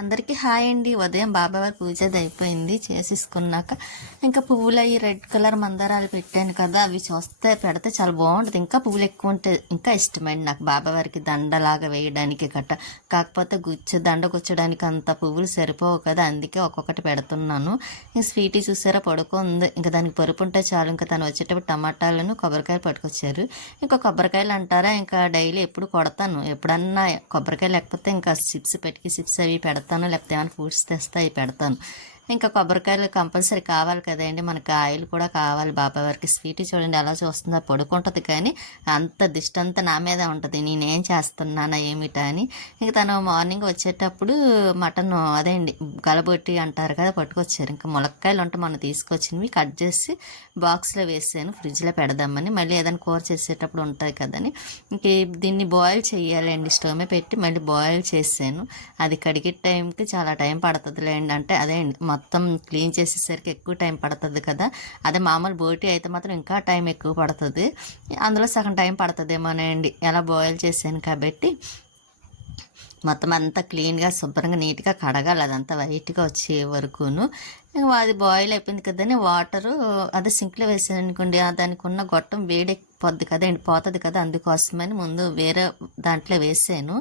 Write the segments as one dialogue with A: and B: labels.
A: అందరికీ హాయ్ అండి. ఉదయం బాబావారి పూజ అది అయిపోయింది. చేసేసుకున్నాక ఇంకా పువ్వులు అవి రెడ్ కలర్ మందారాలు పెట్టాను కదా అవి చూస్తే పెడితే చాలా బాగుంటుంది. ఇంకా పువ్వులు ఎక్కువ ఉంటే ఇంకా ఇష్టమండి నాకు బాబావారికి దండలాగా వేయడానికి గట్ట. కాకపోతే గుచ్చ దండ గుచ్చడానికి అంత పువ్వులు సరిపోవు కదా అందుకే ఒక్కొక్కటి పెడుతున్నాను. ఇంక స్వీటీ చూసారా పడుకుంది. ఇంకా దానికి పరుపు ఉంటే చాలు. ఇంకా తను వచ్చేటప్పుడు టమాటాలను కొబ్బరికాయలు పట్టుకొచ్చారు. ఇంకా కొబ్బరికాయలు అంటారా ఇంకా డైలీ ఎప్పుడు కొడతాను. ఎప్పుడన్నా కొబ్బరికాయ లేకపోతే ఇంకా చిప్స్ పెట్టి చిప్స్ అవి పెడతాను. లేకపోతే ఏమైనా ఫ్రూట్స్ తెస్తే అవి పెడతాను. ఇంకా కొబ్బరికాయలు కంపల్సరీ కావాలి కదండి. మనకి కాయలు కూడా కావాలి. బాబా వారికి స్వీట్ చూడండి ఎలా చూస్తుందో పడుకుంటుంది కానీ అంత దిష్టంతా నా మీద ఉంటుంది. నేనేం చేస్తున్నానా ఏమిటా అని. ఇంకా తను మార్నింగ్ వచ్చేటప్పుడు మటన్ అదే అండి గలబొట్టి అంటారు కదా పట్టుకొచ్చారు. ఇంకా ములక్కాయలు ఉంటే మనం తీసుకొచ్చినవి కట్ చేసి బాక్స్లో వేసాను ఫ్రిడ్జ్లో పెడదామని. మళ్ళీ ఏదైనా కూర చేసేటప్పుడు ఉంటుంది కదని. ఇంక దీన్ని బాయిల్ చేయాలండి స్టవ్ మీద పెట్టి మళ్ళీ బాయిల్ చేసాను. అది కడిగే టైంకి చాలా టైం పడుతుందిలేండి. అంటే అదే అండి మొత్తం క్లీన్ చేసేసరికి ఎక్కువ టైం పడుతుంది కదా. అదే మామూలు బోటి అయితే మాత్రం ఇంకా టైం ఎక్కువ పడుతుంది. అందులో సగం టైం పడుతుందేమోనండి. ఎలా బాయిల్ చేశాను కాబట్టి మొత్తం అంతా క్లీన్గా శుభ్రంగా నీట్గా కడగాలి. అదంతా వైట్గా వచ్చే వరకును. ఇంకా అది బాయిల్ అయిపోయింది కదని వాటరు అదే సింక్లో వేసాను అనుకోండి ఆ దానికి ఉన్న గొట్టం వేడెక్కిపోద్ది కదా అండి పోతుంది కదా అందుకోసమని ముందు వేరే దాంట్లో వేసాను.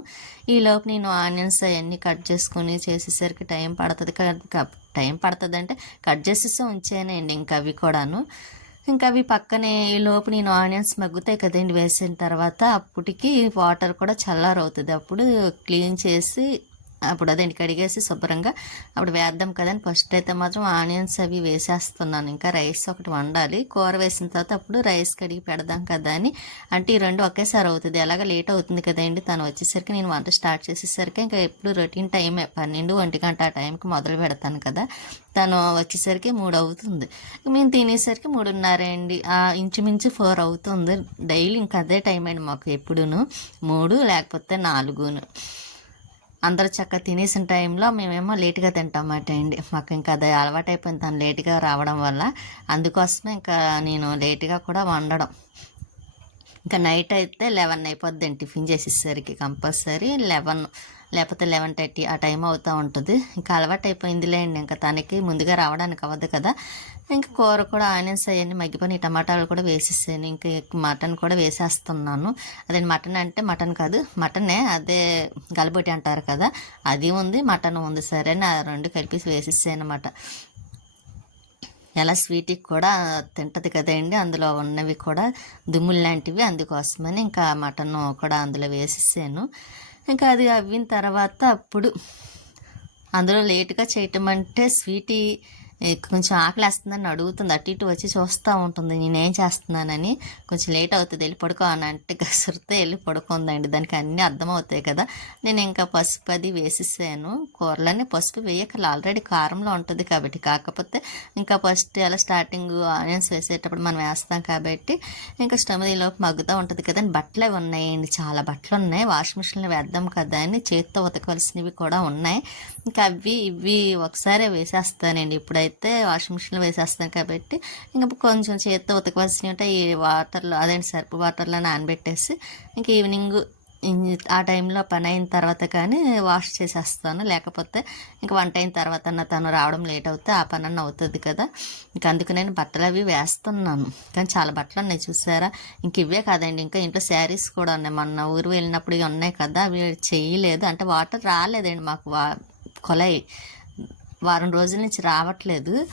A: ఈ లోపు నేను ఆనియన్స్ అవన్నీ కట్ చేసుకుని చేసేసరికి టైం పడుతుంది. టైం పడుతుంది అంటే కట్ చేసేసి ఉంచానండి ఇంకా అవి కూడాను. ఇంకా అవి పక్కనే ఈ లోపు నేను ఆనియన్స్ మగ్గుతాయి కదండి వేసిన తర్వాత అప్పటికి వాటర్ కూడా చల్లారవుతుంది. అప్పుడు క్లీన్ చేసి అప్పుడు అదేంటి కడిగేసి శుభ్రంగా అప్పుడు వేద్దాం కదని ఫస్ట్ అయితే మాత్రం ఆనియన్స్ అవి వేసేస్తున్నాను. ఇంకా రైస్ ఒకటి వండాలి. కూర వేసిన తర్వాత అప్పుడు రైస్ కడిగి పెడదాం కదా అని. అంటే ఈ రెండు ఒకేసారి అవుతుంది. ఎలాగ లేట్ అవుతుంది కదండి తను వచ్చేసరికి నేను వంట స్టార్ట్ చేసేసరికి ఇంకా ఎప్పుడు రొటీన్ టైమే పన్నెండు ఒంటి గంట ఆ టైంకి మొదలు పెడతాను కదా. తను వచ్చేసరికి మూడు అవుతుంది. మేము తినేసరికి మూడున్నర అండి. ఆ ఇంచుమించు ఫోర్ అవుతుంది. డైలీ ఇంకా అదే టైం అండి మాకు ఎప్పుడును. మూడు లేకపోతే నాలుగును. అందరూ చక్కగా తినేసిన టైంలో మేమేమో లేట్గా తింటామట అండి. మాకు ఇంకా అది అలవాటు అయిపోయింది తను లేట్గా రావడం వల్ల. అందుకోసమే ఇంకా నేను లేట్గా కూడా వండడం. ఇంకా నైట్ అయితే లెవెన్ అయిపోద్ది టిఫిన్ చేసేసరికి కంపల్సరీ లెవెన్ లేకపోతే లెవెన్ థర్టీ ఆ టైం అవుతూ ఉంటుంది. ఇంకా అలవాటు అయిపోయిందిలేండి. ఇంకా తనకి ముందుగా రావడానికి అవ్వదు కదా. ఇంకా కూర కూడా ఆనియన్స్ అవన్నీ మగ్గిపోయి టమాటాలు కూడా వేసేసాను ఇంకా మటన్ కూడా వేసేస్తున్నాను. అదే మటన్ అంటే మటన్ కాదు మటనే అదే గలబొట్టి అంటారు కదా. అది ఉంది మటన్ ఉంది. సరే నా రెండు కలిపి వేసేసాను అనమాట ఎలా స్వీట్కి కూడా తింటది కదండి అందులో ఉన్నవి కూడా దుమ్ములు లాంటివి అందుకోసమని ఇంకా మటన్ కూడా అందులో వేసేసాను ఇంకా అది అవ్విన తర్వాత అప్పుడు అందులో లేటుగా చేయటం అంటే స్వీటీ కొంచెం ఆకలి వేస్తుందని అడుగుతుంది. అటు ఇటు వచ్చి చూస్తూ ఉంటుంది. నేనేం చేస్తున్నానని. కొంచెం లేట్ అవుతుంది. వెళ్ళి పడుకో అని అంటే కసురితే వెళ్ళి పడుకుందండి. దానికి అన్నీ అర్థమవుతాయి కదా. నేను ఇంకా పసుపు అది వేసేసాను. కూరలోనే పసుపు వేయకల ఆల్రెడీ కారంలో ఉంటుంది కాబట్టి. కాకపోతే ఇంకా ఫస్ట్ అలా స్టార్టింగ్ ఆనియన్స్ వేసేటప్పుడు మనం వేస్తాం కాబట్టి ఇంకా స్టవ్ మీద ఈలోపు మగ్గుతూ ఉంటుంది కదా అని బట్టలు అవి ఉన్నాయండి. చాలా బట్టలు ఉన్నాయి. వాషింగ్ మిషన్లో వేద్దాం కదా అని చేతితో ఉతకవలసినవి కూడా ఉన్నాయి. ఇంకా అవి ఇవి ఒకసారి వేసేస్తానండి. ఇప్పుడైతే వాషింగ్ మిషన్లో వేసేస్తాను కాబట్టి ఇంకా కొంచెం చేత్తో ఉతకవలసినవి ఉంటే ఈ వాటర్లో అదేంటి సర్పు వాటర్లో నానబెట్టేసి ఇంకా ఈవినింగ్ ఆ టైంలో పని అయిన తర్వాత కానీ వాష్ చేసేస్తాను. లేకపోతే ఇంకా వంట అయిన తర్వాత అన్న తను రావడం లేట్ అవుతే ఆ పని అన్న అవుతుంది కదా. ఇంకా అందుకు నేను బట్టలు అవి వేస్తున్నాను. కానీ చాలా బట్టలు ఉన్నాయి చూసారా? ఇంక ఇవే కాదండి. ఇంకా ఇంట్లో శారీస్ కూడా ఉన్నాయి. మొన్న ఊరు వెళ్ళినప్పుడు ఇవి ఉన్నాయి కదా. అవి చేయలేదు. అంటే వాటర్ రాలేదండి మాకు వా కొలాయి. వారం రోజుల నుంచి రావట్లేదు.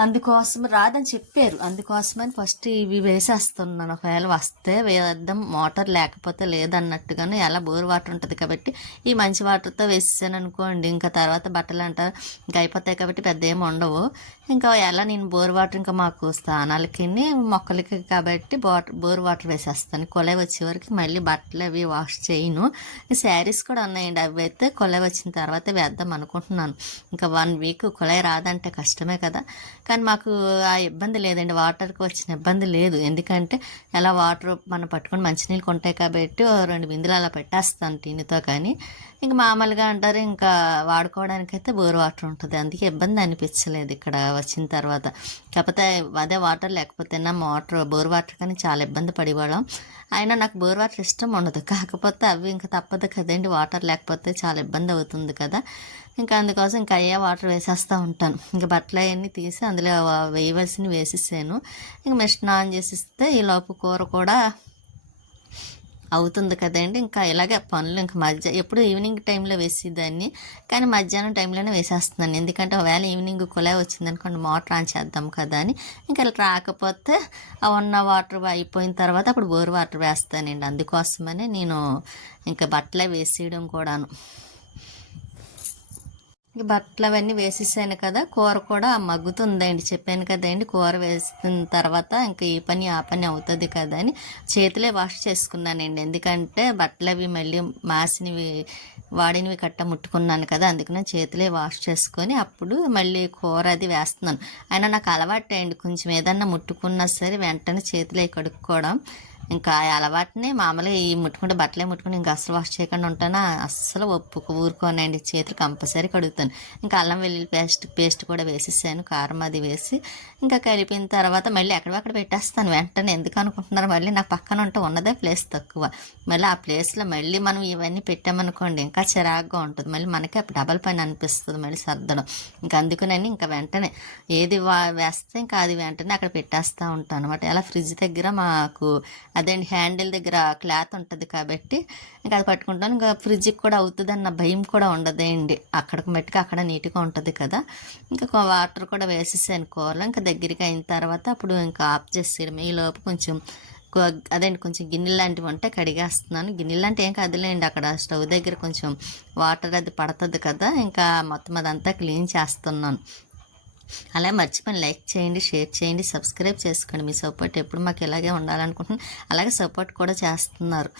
A: అందుకోసం రాదని చెప్పారు. అందుకోసమని ఫస్ట్ ఇవి వేసేస్తున్నాను. ఒకవేళ వస్తే వేద్దాం. మోటార్ లేకపోతే లేదన్నట్టుగానే ఎలా బోర్ వాటర్ ఉంటుంది కాబట్టి ఈ మంచి వాటర్తో వేసేసాను అనుకోండి. ఇంకా తర్వాత బట్టలు అంటారు ఇంకా అయిపోతాయి కాబట్టి పెద్ద ఏమి ఉండవు. ఇంకా ఎలా నేను బోర్ వాటర్ ఇంకా మాకు స్నానాలకి మొక్కలకి కాబట్టి బోర్ బోర్ వాటర్ వేసేస్తాను. కొలై వచ్చే వరకు మళ్ళీ బట్టలు అవి వాష్ చేయను. శారీస్ కూడా ఉన్నాయండి. అవి అయితే కొలై వచ్చిన తర్వాత వేద్దాం అనుకుంటున్నాను. ఇంకా వన్ వీక్ కొలై రాదంటే కష్టమే కదా. కానీ మాకు ఆ ఇబ్బంది లేదండి. వాటర్కి వచ్చిన ఇబ్బంది లేదు. ఎందుకంటే ఎలా వాటర్ మనం పట్టుకొని మంచినీళ్ళు కొంటాయి కాబట్టి రెండు బిందులు అలా పెట్టేస్తాను టీనితో కానీ. ఇంకా మామూలుగా అంటారు ఇంకా వాడుకోవడానికైతే బోర్ వాటర్ ఉంటుంది. అందుకే ఇబ్బంది అనిపించలేదు ఇక్కడ వచ్చిన తర్వాత. కాకపోతే అదే వాటర్ లేకపోతేనా మోటార్ బోర్ వాటర్ కానీ చాలా ఇబ్బంది పడేవాళ్ళం. అయినా నాకు బోర్ వాటర్ ఇష్టం ఉండదు. కాకపోతే అవి ఇంకా తప్పదు కదండి. వాటర్ లేకపోతే చాలా ఇబ్బంది అవుతుంది కదా. ఇంకా అందుకోసం ఇంకా అయ్యే వాటర్ వేసేస్తూ ఉంటాను. ఇంకా బట్టలు అవన్నీ తీసి అందులో వేయవలసినవి వేసేసాను. ఇంకా మిషన్ ఆన్ చేసిస్తే ఈ లోపు కూర కూడా అవుతుంది కదండి ఇంకా ఇలాగే పనులు ఇంకా మధ్య ఎప్పుడు ఈవినింగ్ టైంలో వేసేదాన్ని. కానీ మధ్యాహ్నం టైంలోనే వేసేస్తున్నాను. ఎందుకంటే ఒకవేళ ఈవినింగ్ కుళాయి వచ్చిందనుకోండి మోటార్ ఆన్ చేద్దాం కదా అని. ఇంకా ఇలా రాకపోతే ఉన్న వాటర్ అయిపోయిన తర్వాత అప్పుడు బోర్ వాటర్ వేస్తానండి. అందుకోసమనే నేను ఇంకా బట్టలే వేసేయడం కూడాను. బట్టలు అవన్నీ వేసేసాను కదా కూర కూడా మగ్గుతుందండి. చెప్పాను కదండి కూర వేసిన తర్వాత ఇంకా ఈ పని ఆ పని అవుతుంది కదా అని చేతులే వాష్ చేసుకున్నానండి. ఎందుకంటే బట్టలు అవి మళ్ళీ మాసినవి వాడినవి కట్ట ముట్టుకున్నాను కదా అందుకనే చేతులే వాష్ చేసుకొని అప్పుడు మళ్ళీ కూర అది వేస్తున్నాను. అయినా నాకు అలవాటు అండి కొంచెం ఏదన్నా ముట్టుకున్నా సరే వెంటనే చేతులే కడుక్కోవడం. ఇంకా అలవాటుని మామూలుగా ఈ ముట్టుకుంటే బట్టలే ముట్టుకుని ఇంకా అసలు వాష్ చేయకుండా ఉంటానా? అస్సలు ఒప్పుకు ఊరుకోనండి. చేతులు కంపల్సరీ కడుగుతాను. ఇంకా అల్లం వెల్లుల్లి పేస్ట్ పేస్ట్ కూడా వేసేసాను కారం అది వేసి ఇంకా కలిపిన తర్వాత మళ్ళీ ఎక్కడక్కడ పెట్టేస్తాను వెంటనే. ఎందుకు అనుకుంటున్నారు? మళ్ళీ నా పక్కన ఉంటే ఉన్నదే ప్లేస్ తక్కువ. మళ్ళీ ఆ ప్లేస్లో మళ్ళీ మనం ఇవన్నీ పెట్టామనుకోండి ఇంకా చిరాగ్గా ఉంటుంది. మళ్ళీ మనకి డబల్ పని అనిపిస్తుంది మళ్ళీ సర్దడం. ఇంకా అందుకునని ఇంకా వెంటనే ఏది వా- వేస్తే ఇంకా అది వెంటనే అక్కడ పెట్టేస్తూ ఉంటాను అనమాట అలా ఫ్రిడ్జ్ దగ్గర మాకు అదేంటి హ్యాండిల్ దగ్గర క్లాత్ ఉంటుంది కాబట్టి ఇంకా అది పట్టుకుంటాను. ఇంకా ఫ్రిడ్జ్కి కూడా అవుతుంది అన్న భయం కూడా ఉండదండి. అక్కడికి మట్టుకు అక్కడ నీట్గా ఉంటుంది కదా. ఇంకా వాటర్ కూడా వేసేసాను కూరలో. ఇంకా దగ్గరికి అయిన తర్వాత అప్పుడు ఇంకా ఆఫ్ చేసేయడం ఈ లోపు కొంచెం అదేంటి కొంచెం గిన్నెలు లాంటివి ఉంటే కడిగేస్తున్నాను. గిన్నెలు లాంటి ఏం కదలేండి. అక్కడ స్టవ్ దగ్గర కొంచెం వాటర్ అది పడుతుంది కదా. ఇంకా మొత్తం అదంతా క్లీన్ చేస్తున్నాను. అలా మర్చిపోయి లైక్ చేయండి షేర్ చేయండి సబ్స్క్రైబ్ చేసుకోండి. మీ సపోర్ట్ ఎప్పుడు మాకు ఇలాగే ఉండాలనుకుంటున్నాను అలాగే సపోర్ట్ కూడా చేస్తున్నారు.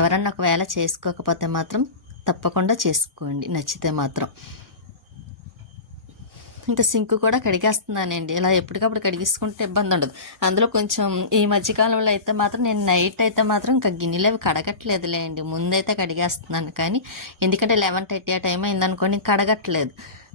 A: ఎవరన్నా ఒకవేళ చేసుకోకపోతే మాత్రం తప్పకుండా చేసుకోండి. నచ్చితే మాత్రం. ఇంకా సింక్ కూడా కడిగేస్తున్నానండి. ఇలా ఎప్పటికప్పుడు కడిగేసుకుంటే ఇబ్బంది ఉండదు. అందులో కొంచెం ఈ మధ్యకాలంలో అయితే మాత్రం నేను నైట్ అయితే మాత్రం ఇంకా గిన్నెలు అవి కడగట్లేదులేండి. ముందైతే కడిగేస్తున్నాను. కానీ ఎందుకంటే లెవెన్ థర్టీ ఆ టైం అయిందనుకోండి కడగట్లేదు.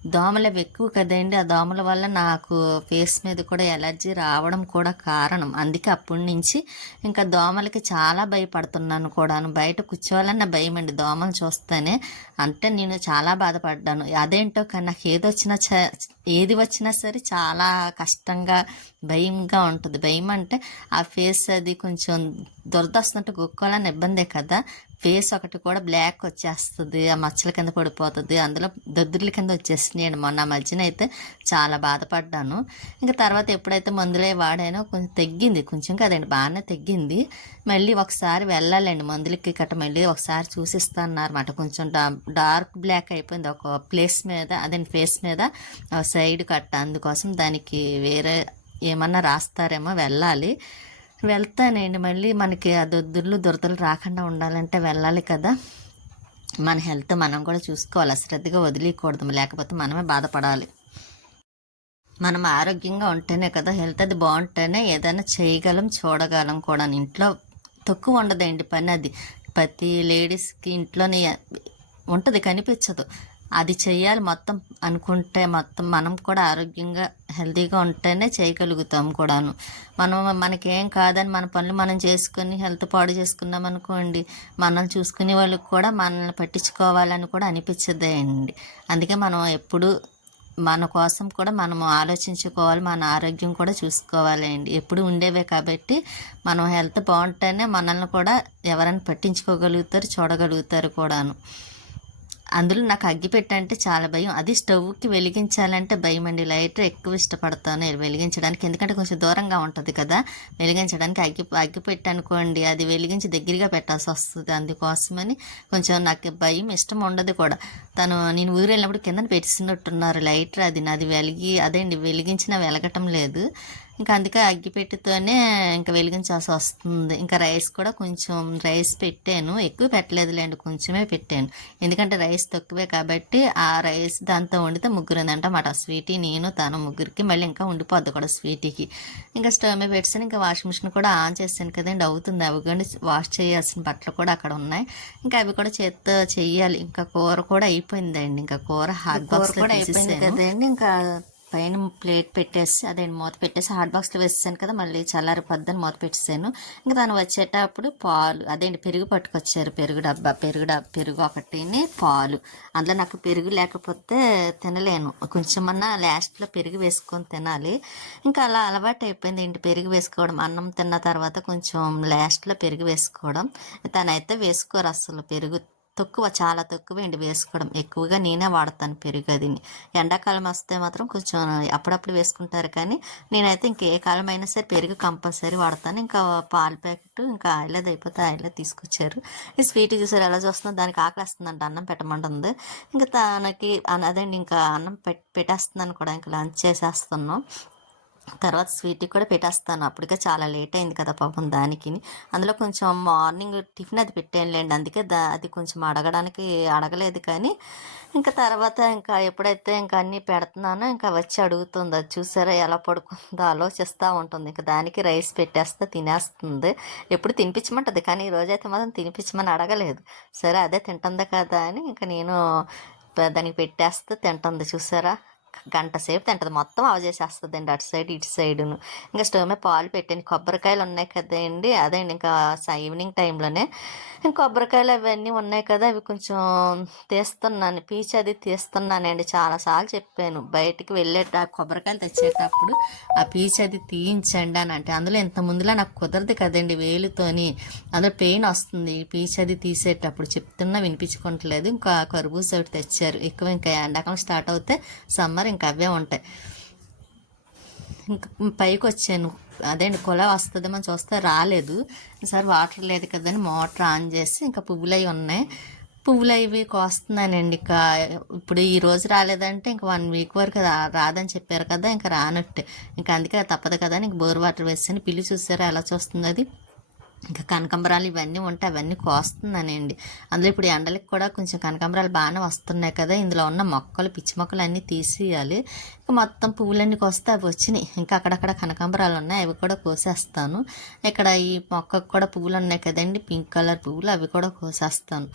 A: దోమలు ఎక్కువ కదండి. ఆ దోమల వల్ల నాకు ఫేస్ మీద కూడా ఎలర్జీ రావడం కూడా కారణం. అందుకే అప్పటి నుంచి ఇంకా దోమలకి చాలా భయపడుతున్నాను కూడాను. బయట కూర్చోవాలన్న భయం అండి దోమలు చూస్తేనే. అంటే నేను చాలా బాధపడ్డాను. అదేంటో కానీ నాకు ఏది వచ్చినా చ- ఏది వచ్చినా సరే చాలా కష్టంగా భయంగా ఉంటుంది. భయం అంటే ఆ ఫేస్ అది కొంచెం దురద వస్తుంటే గొక్కోవాలని ఇబ్బందే కదా. ఫేస్ ఒకటి కూడా బ్లాక్ వచ్చేస్తుంది ఆ మచ్చల కింద పడిపోతుంది అందులో దద్దుర్ల కింద వచ్చేసినాయండి మొన్న మధ్యన అయితే చాలా బాధపడ్డాను. ఇంకా తర్వాత ఎప్పుడైతే మందులే వాడానో కొంచెం తగ్గింది కొంచెం కదండి బాగానే తగ్గింది. మళ్ళీ ఒకసారి వెళ్ళాలండి మందులకి కట్ట మళ్ళీ ఒకసారి చూసిస్తానన్నమాట. కొంచెం డార్క్ బ్లాక్ అయిపోయింది ఒక ప్లేస్ మీద అదే ఫేస్ మీద సైడ్ కట్ట. అందుకోసం దానికి వేరే ఏమన్నా రాస్తారేమో వెళ్ళాలి. వెళ్తానండి. మళ్ళీ మనకి ఆ దొద్దుర్లు దురదలు రాకుండా ఉండాలంటే వెళ్ళాలి కదా. మన హెల్త్ మనం కూడా చూసుకోవాలి. అశ్రద్ధగా వదిలేయకూడదు. లేకపోతే మనమే బాధపడాలి. మనం ఆరోగ్యంగా ఉంటేనే కదా హెల్త్ అది బాగుంటేనే ఏదైనా చేయగలం చూడగలం కూడా. ఇంట్లో తక్కువ ఉండదండి పని అది. ప్రతి లేడీస్కి ఇంట్లోనే ఉంటుంది కనిపించదు. అది చేయాలి మొత్తం అనుకుంటే మొత్తం మనం కూడా ఆరోగ్యంగా హెల్తీగా ఉంటేనే చేయగలుగుతాం కూడాను. మనం మనకేం కాదని మన పనులు మనం చేసుకుని హెల్త్ పాడు చేసుకున్నాం అనుకోండి మనల్ని చూసుకునే వాళ్ళకి కూడా మనల్ని పట్టించుకోవాలని కూడా అనిపించదే అండి. అందుకే మనం ఎప్పుడు మన కోసం కూడా మనము ఆలోచించుకోవాలి మన ఆరోగ్యం కూడా చూసుకోవాలి అండి. ఎప్పుడు ఉండేవే కాబట్టి మనం హెల్త్ బాగుంటేనే మనల్ని కూడా ఎవరైనా పట్టించుకోగలుగుతారు చూడగలుగుతారు కూడాను. అందులో నాకు అగ్గిపెట్ట అంటే చాలా భయం. అది స్టవ్కి వెలిగించాలంటే భయం అండి లైటర్ ఎక్కువ ఇష్టపడతాను వెలిగించడానికి. ఎందుకంటే కొంచెం దూరంగా ఉంటుంది కదా. వెలిగించడానికి అగ్గి అగ్గిపెట్ట అనుకోండి అది వెలిగించి దగ్గరగా పెట్టాల్సి వస్తుంది అందుకోసమని కొంచెం నాకు భయం ఇష్టం ఉండదు కూడా. తను నేను ఊరు వెళ్ళినప్పుడు కింద పెట్టిస్తున్నట్టున్నారు లైటర్ అది నాది వెలిగి అదేండి వెలిగించినా వెలగటం లేదు. ఇంకా అందుకే అగ్గిపెట్టెతోనే ఇంకా వెలిగించాల్సి వస్తుంది. ఇంకా రైస్ కూడా కొంచెం రైస్ పెట్టాను. ఎక్కువ పెట్టలేదులేండి కొంచెమే పెట్టాను. ఎందుకంటే రైస్ తక్కువే కాబట్టి ఆ రైస్ దాంతో వండితే ముగ్గురు మాట. స్వీటీ నేను తను ముగ్గురికి మళ్ళీ ఇంకా ఉండిపోద్ది కూడా స్వీటీకి. ఇంకా స్టవ్ మీద పెట్టాను ఇంకా వాషింగ్ మిషన్ కూడా ఆన్ చేశాను కదండి అవుతుంది. అవి కూడా వాష్ చేయాల్సిన బట్టలు కూడా అక్కడ ఉన్నాయి. ఇంకా అవి కూడా చేత్తో చెయ్యాలి. ఇంకా కూర కూడా అయిపోయిందండి. ఇంకా కూర హాట్ బాక్స్ కూడా అయిపోయింది కదండి. ఇంకా పైన ప్లేట్ పెట్టేసి అదే మూత పెట్టేసి హాట్ బాక్స్లో వేసేసాను కదా మళ్ళీ చల్లారి పొద్దున్న మూత పెట్టేసాను. ఇంకా తను వచ్చేటప్పుడు పాలు అదేంటి పెరుగు పట్టుకొచ్చారు పెరుగు డబ్బా పెరుగు డబ్బా పెరుగు ఒకటిని పాలు. అందులో నాకు పెరుగు లేకపోతే తినలేను. కొంచెమన్నా లాస్ట్లో పెరుగు వేసుకొని తినాలి. ఇంకా అలా అలవాటు అయిపోయింది ఏంటి పెరుగు వేసుకోవడం. అన్నం తిన్న తర్వాత కొంచెం లాస్ట్లో పెరుగు వేసుకోవడం. తనైతే వేసుకోరు అసలు పెరుగు తక్కువ చాలా తక్కువ అండి వేసుకోవడం. ఎక్కువగా నేనే వాడతాను పెరుగు అది ఎండాకాలం వస్తే మాత్రం కొంచెం అప్పుడప్పుడు వేసుకుంటారు కానీ నేనైతే ఇంకా ఏ కాలం అయినా సరే పెరుగు కంపల్సరీ వాడతాను. ఇంకా పాల ప్యాకెట్ ఇంకా ఆయిలది అయిపోతే ఆయిలే తీసుకొచ్చారు. ఈ స్వీట్ చూసారు ఎలా చూస్తుందో దానికి ఆకలిస్తుందంట అన్నం పెట్టమంటుంది. ఇంకా తనకి అదండి ఇంకా అన్నం పెట్ పెట్టేస్తున్నాను కూడా ఇంకా లంచ్ చేసేస్తున్నాం. తర్వాత స్వీట్కి కూడా పెట్టేస్తాను. అప్పటికే చాలా లేట్ అయింది కదా పాపం దానికి అందులో కొంచెం మార్నింగ్ టిఫిన్ అది పెట్టానులేండి. అందుకే దా అది కొంచెం అడగడానికి అడగలేదు కానీ ఇంకా తర్వాత ఇంకా ఎప్పుడైతే ఇంకా అన్నీ పెడుతున్నానో ఇంకా వచ్చి అడుగుతుంది. అది చూసారా ఎలా పడుకుందో ఆలోచిస్తూ ఉంటుంది. ఇంకా దానికి రైస్ పెట్టేస్తే తినేస్తుంది. ఎప్పుడు తినిపించమంటుంది కానీ ఈ రోజైతే మాత్రం తినిపించమని అడగలేదు. సరే అదే తింటుంది కదా అని ఇంకా నేను దానికి పెట్టేస్తే తింటుంది. చూసారా? గంట సేపు తింటది. మొత్తం అవ చేసేస్తుంది అండి అటు సైడ్ ఇటు సైడును. ఇంకా స్టవ్ మీద పాలు పెట్టాను కొబ్బరికాయలు ఉన్నాయి కదండి అదేండి ఇంకా ఈవినింగ్ టైంలోనే. ఇంకా కొబ్బరికాయలు అవన్నీ ఉన్నాయి కదా అవి కొంచెం తీస్తున్నాను. పీచ్ అది తీస్తున్నానండి. చాలాసార్లు చెప్పాను. బయటికి వెళ్ళేట కొబ్బరికాయలు తెచ్చేటప్పుడు ఆ పీచ్ అది తీయించండి అని అంటే అందులో ఇంత ముందులా నాకు కుదరదు కదండి వేలుతోని. అందులో పెయిన్ వస్తుంది. పీచ్ అది తీసేటప్పుడు చెప్తున్నా వినిపించుకోవట్లేదు. ఇంకా కర్బూజ ఒకటి తెచ్చారు. ఎక్కువ ఇంకా ఎండాకాలం స్టార్ట్ అవుతే సమ్మర్ ఇంకా అవే ఉంటాయి. ఇంకా పైకి వచ్చాను అదేంటి కొల వస్తుందేమో చూస్తే రాలేదు. సార్ వాటర్ లేదు కదని మోటార్ ఆన్ చేసి ఇంకా పువ్వులు అవి ఉన్నాయి. పువ్వులు అవి కోస్తున్నానండి ఇంకా. ఇప్పుడు ఈ రోజు రాలేదంటే ఇంకా వన్ వీక్ వరకు రా- రాదని చెప్పారు కదా ఇంకా రానట్టే. ఇంకా అందుకే తప్పదు కదా అని ఇంక బోర్ వాటర్ వేసాను పిల్లి చూసారా ఎలా చూస్తుంది అది? ఇంకా కనకాంబరాలు ఇవన్నీ ఉంటే అవన్నీ కోస్తున్నానండి. అందులో ఇప్పుడు ఎండలకు కూడా కొంచెం కనకాంబరాలు బాగానే వస్తున్నాయి కదా ఇందులో ఉన్న మొక్కలు పిచ్చి మొక్కలు అన్నీ తీసేయాలి. ఇంకా మొత్తం పువ్వులన్నీ కోస్తే అవి వచ్చినాయి. ఇంకా అక్కడక్కడ కనకాంబరాలు ఉన్నాయి అవి కూడా కోసేస్తాను. ఇక్కడ ఈ మొక్కకు కూడా పువ్వులు ఉన్నాయి కదండి పింక్ కలర్ పువ్వులు అవి కూడా కోసేస్తాను.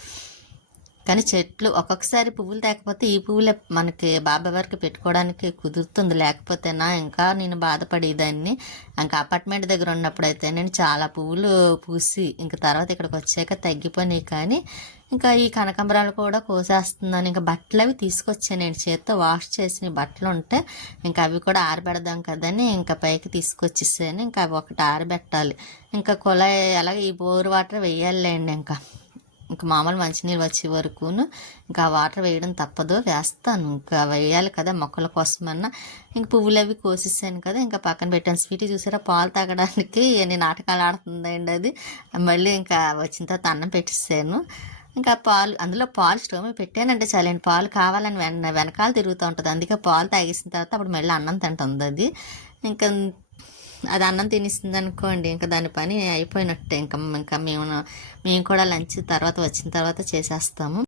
A: కానీ చెట్లు ఒక్కొక్కసారి పువ్వులు తేకపోతే ఈ పువ్వులే మనకి బాబా వారికి పెట్టుకోవడానికి కుదురుతుంది. లేకపోతేనా ఇంకా నేను బాధపడేదాన్ని. ఇంకా అపార్ట్మెంట్ దగ్గర ఉన్నప్పుడు అయితే నేను చాలా పువ్వులు పూసి ఇంకా తర్వాత ఇక్కడికి వచ్చాక తగ్గిపోయినాయి. కానీ ఇంకా ఈ కనకాంబరాలు కూడా కోసేస్తున్నాను. ఇంకా బట్టలు అవి తీసుకొచ్చాను. నేను చేత్తో వాష్ చేసిన బట్టలు ఉంటే ఇంకా అవి కూడా ఆరబెడదాం కదని ఇంకా పైకి తీసుకొచ్చేసాను. ఇంకా అవి ఒకటి ఆరబెట్టాలి. ఇంకా కుళాయి అలాగే ఈ బోర్ వాటర్ వేయాలండి ఇంకా ఇంకా మామూలు మంచినీళ్ళు వచ్చే వరకు ఇంకా వాటర్ వేయడం తప్పదు వేస్తాను. ఇంకా వేయాలి కదా మొక్కల కోసమన్నా. ఇంక పువ్వులు అవి కోసేసాను కదా ఇంకా పక్కన పెట్టాను. స్వీట్ చూసారా? పాలు తాగడానికి నేను నాటకాలు ఆడుతుందండి అది. మళ్ళీ ఇంకా వచ్చిన తర్వాత అన్నం పెట్టేసాను. ఇంకా పాలు అందులో పాలు స్టవ్ మీద పెట్టానంటే చాలండి పాలు కావాలని వెన వెనకాల తిరుగుతూ ఉంటుంది. అందుకే పాలు తాగేసిన తర్వాత అప్పుడు మళ్ళీ అన్నం తింటుంది అది. ఇంకా అది అన్నం తినిస్తుంది అనుకోండి ఇంకా దాని పని అయిపోయినట్టే. ఇంకా ఇంకా మేము మేము కూడా లంచ్ తర్వాత వచ్చిన తర్వాత చేసేస్తాము.